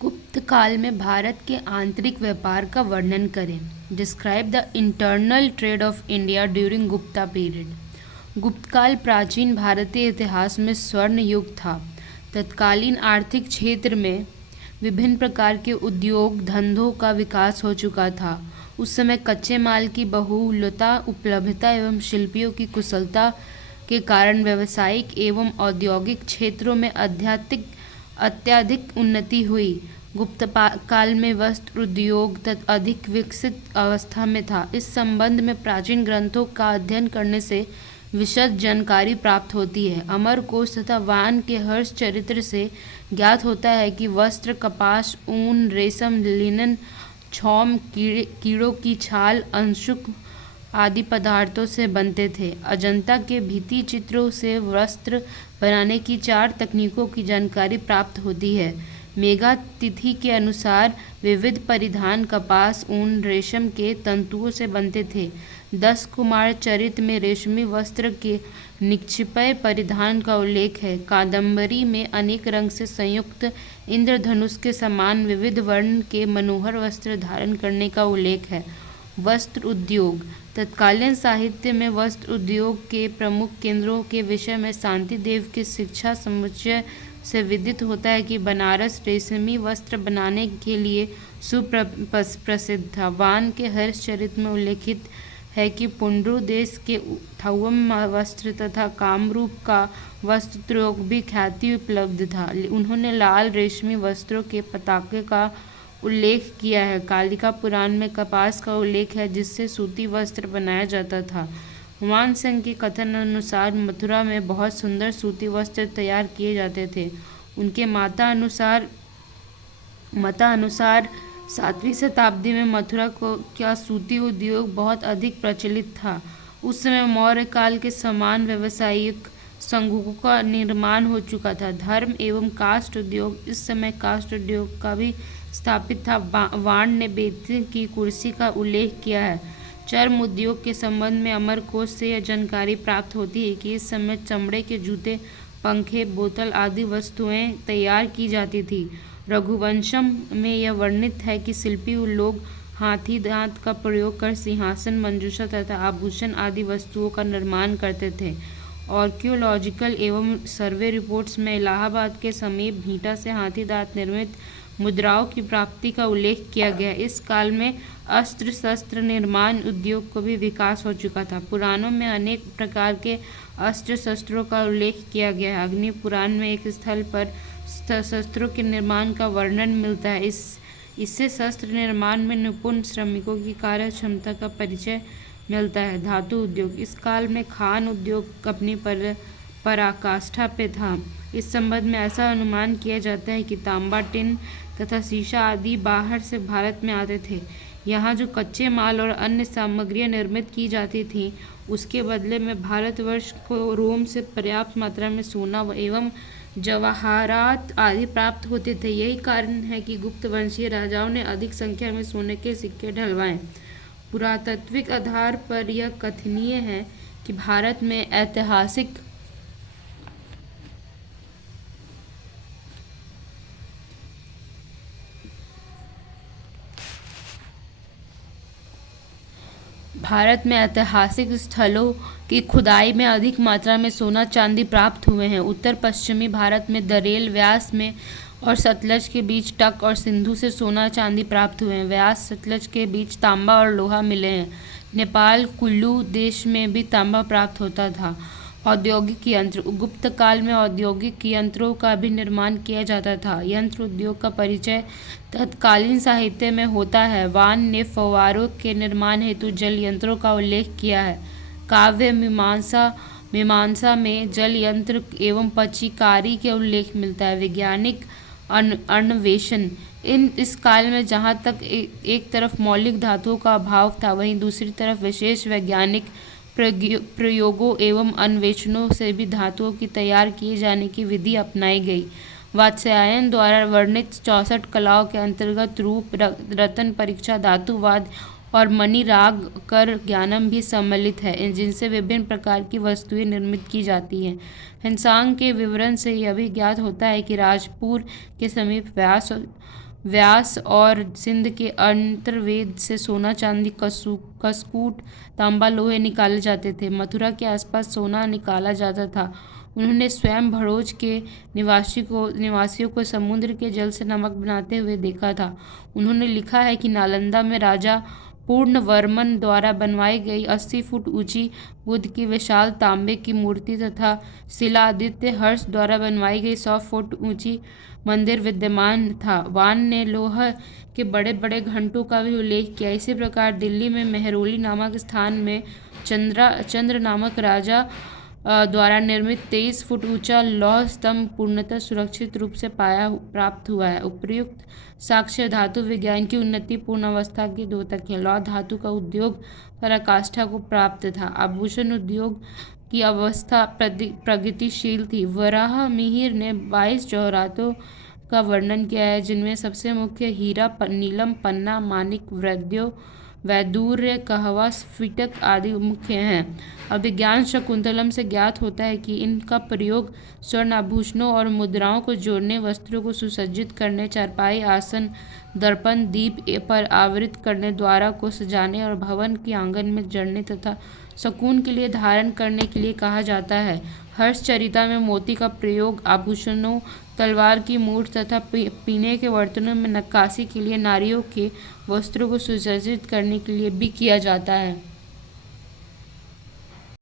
गुप्त काल में भारत के आंतरिक व्यापार का वर्णन करें। Describe the internal trade off India during Gupta period. गुप्त काल प्राचीन भारतीय इतिहास में स्वर्ण युग था। तत्कालीन आर्थिक क्षेत्र में विभिन्न प्रकार के उद्योग धंधों का विकास हो चुका था। उस समय कच्चे माल की बहुलता, उपलब्धता एवं शिल्पियों की कुशलता के कारण व्यावसायिक एवं औद्योगिक क्षेत्रों में अत्यधिक उन्नति हुई। गुप्त काल में वस्त्र उद्योग अधिक विकसित अवस्था में था। इस संबंध में प्राचीन ग्रंथों का अध्ययन करने से विशद जानकारी प्राप्त होती है। अमरकोश तथा वान के हर्ष चरित्र से ज्ञात होता है कि वस्त्र कपास, ऊन, रेशम, लिनन, छौम, कीड़ों की छाल, अंशुक आदि पदार्थों से बनते थे। अजंता के भित्ति चित्रों से वस्त्र बनाने की 4 तकनीकों की जानकारी प्राप्त होती है। मेघा तिथि के अनुसार विविध परिधान कपास, ऊन, रेशम के तंतुओं से बनते थे। 10 कुमार चरित में रेशमी वस्त्र के निक्षिप्य परिधान का उल्लेख है। कादंबरी में अनेक रंग से संयुक्त इंद्रधनुष के समान विविध वर्ण के मनोहर वस्त्र धारण करने का उल्लेख है। वस्त्र उद्योग। तत्कालीन साहित्य में वस्त्र उद्योग के प्रमुख केंद्रों के विषय में शांति देव के शिक्षा समुच्चय से विदित होता है कि बनारस रेशमी वस्त्र बनाने के लिए सुप्रसिद्ध था। वान के हर्षचरित में उल्लेखित है कि पुंड्रु देश के थौम वस्त्र तथा कामरूप का वस्त्रोद्योग भी ख्याति उपलब्ध था। उन्होंने लाल रेशमी वस्त्रों के पताके का उल्लेख किया है। कालिका पुराण में कपास का उल्लेख है जिससे सूती वस्त्र बनाया जाता था। हुमायूं सिंह के कथन अनुसार मथुरा में बहुत सुंदर सूती वस्त्र तैयार किए जाते थे। उनके मता अनुसार 7वीं शताब्दी में मथुरा का सूती उद्योग बहुत अधिक प्रचलित था। उस समय मौर्य काल के समान व्यावसायिक संघों का निर्माण हो चुका था। धर्म एवं काष्ठ उद्योग। इस समय काष्ठ उद्योग का भी स्थापित था। वाण ने बेंत की कुर्सी का उल्लेख किया है। चर्म उद्योग के संबंध में अमरकोश से यह जानकारी प्राप्त होती है कि इस समय चमड़े के जूते, पंखे, बोतल आदि वस्तुएं तैयार की जाती थी। रघुवंशम में यह वर्णित है कि शिल्पी लोग हाथी दांत का प्रयोग कर सिंहासन, मंजूषा तथा आभूषण आदि वस्तुओं का निर्माण करते थे। आर्कियोलॉजिकल एवं सर्वे रिपोर्ट्स में इलाहाबाद के समीप भीटा से हाथी दांत निर्मित मुद्राओं की प्राप्ति का उल्लेख किया गया। इस काल में अस्त्र शस्त्र निर्माण उद्योग को भी विकास हो चुका था। पुराणों में अनेक प्रकार के अस्त्र शस्त्रों का उल्लेख किया गया है। अग्नि पुराण में एक स्थल पर शस्त्रों के निर्माण का वर्णन मिलता है। इससे शस्त्र निर्माण में निपुण श्रमिकों की कार्य क्षमता का परिचय मिलता है। धातु उद्योग। इस काल में खान उद्योग अपनी पराकाष्ठा पे था। इस संबंध में ऐसा अनुमान किया जाता है कि तांबा, टिन तथा शीशा आदि बाहर से भारत में आते थे। यहाँ जो कच्चे माल और अन्य सामग्रियाँ निर्मित की जाती थीं, उसके बदले में भारतवर्ष को रोम से पर्याप्त मात्रा में सोना एवं जवाहरात आदि प्राप्त होते थे। यही कारण है कि गुप्त वंशीय राजाओं ने अधिक संख्या में सोने के सिक्के ढलवाए। पुरातात्विक आधार पर यह कथनीय है कि भारत में ऐतिहासिक स्थलों की खुदाई में अधिक मात्रा में सोना चांदी प्राप्त हुए हैं। उत्तर पश्चिमी भारत में दरेल, व्यास में और सतलज के बीच टक और सिंधु से सोना चांदी प्राप्त हुए हैं। व्यास सतलज के बीच तांबा और लोहा मिले हैं। नेपाल, कुल्लू देश में भी तांबा प्राप्त होता था। औद्योगिक यंत्र। गुप्त काल में औद्योगिक यंत्रों का भी निर्माण किया जाता था। यंत्र उद्योग का परिचय तत्कालीन साहित्य में होता है। वान ने फव्वारों के निर्माण हेतु जल यंत्रों का उल्लेख किया है। काव्य मीमांसा में जल यंत्र एवं पच्चीकारी के उल्लेख मिलता है। वैज्ञानिक अन्वेषण। इस काल में जहाँ तक एक तरफ मौलिक धातुओं का अभाव था, वहीं दूसरी तरफ विशेष वैज्ञानिक प्रयोगों एवं अन्वेषणों से भी धातुओं की तैयार किए जाने की विधि अपनाई गई। वात्स्यायन द्वारा वर्णित 64 कलाओं के अंतर्गत रूप, रत्न परीक्षा, धातुवाद और मणिराग कर ज्ञानम भी सम्मिलित है, जिनसे विभिन्न प्रकार की वस्तुएं निर्मित की जाती हैं। हिंसांग के विवरण से यह भी ज्ञात होता है कि राजपुर के समीप व्यास व्यास और सिंध के अंतर्वेद से सोना, चांदी, कसकूट, तांबा, लोहे निकाले जाते थे। मथुरा के आसपास सोना निकाला जाता था। उन्होंने स्वयं भड़ोज के निवासियों को समुद्र के जल से नमक बनाते हुए देखा था। उन्होंने लिखा है कि नालंदा में राजा पूर्णवर्मन द्वारा बनवाई गई 80 फुट ऊंची बुद्ध की विशाल तांबे की मूर्ति तथा शिलादित्य हर्ष द्वारा बनवाई गई 100 फुट ऊंची मंदिर विद्यमान था। वान ने लोहा के बड़े बड़े घंटों का भी उल्लेख किया। इसी प्रकार दिल्ली में मेहरौली नामक स्थान में चंद्र नामक राजा द्वारा निर्मित 23 फुट ऊंचा लौह स्तंभ पूर्णतः सुरक्षित रूप से प्राप्त हुआ है। उपर्युक्त साक्ष्य धातु विज्ञान की उन्नति पूर्ण अवस्था के द्योतक है। लौह धातु का उद्योग पराकाष्ठा को प्राप्त था। आभूषण उद्योग की अवस्था प्रगतिशील थी। वराह मिहिर ने 22 जवाहरातों का वर्णन किया है, जिनमें सबसे मुख्य हीरा, नीलम, पन्ना, मानिक, वैदूर्य, कहवा, स्फटिक आदि मुख्य हैं। अभिज्ञान शाकुंतलम से ज्ञात होता है कि इनका प्रयोग स्वर्ण आभूषणों और मुद्राओं को जोड़ने, वस्त्रों को सुसज्जित करने, चारपाई, आसन, दर्पण, दीप पर आवृत करने, द्वारों को सजाने और भवन के आंगन में जड़ने तथा शकुन के लिए धारण करने के लिए कहा जाता है। हर्षचरिता में मोती का प्रयोग आभूषणों, तलवार की मूठ तथा पीने के बर्तनों में नक्काशी के लिए, नारियों के वस्त्रों को सुसज्जित करने के लिए भी किया जाता है।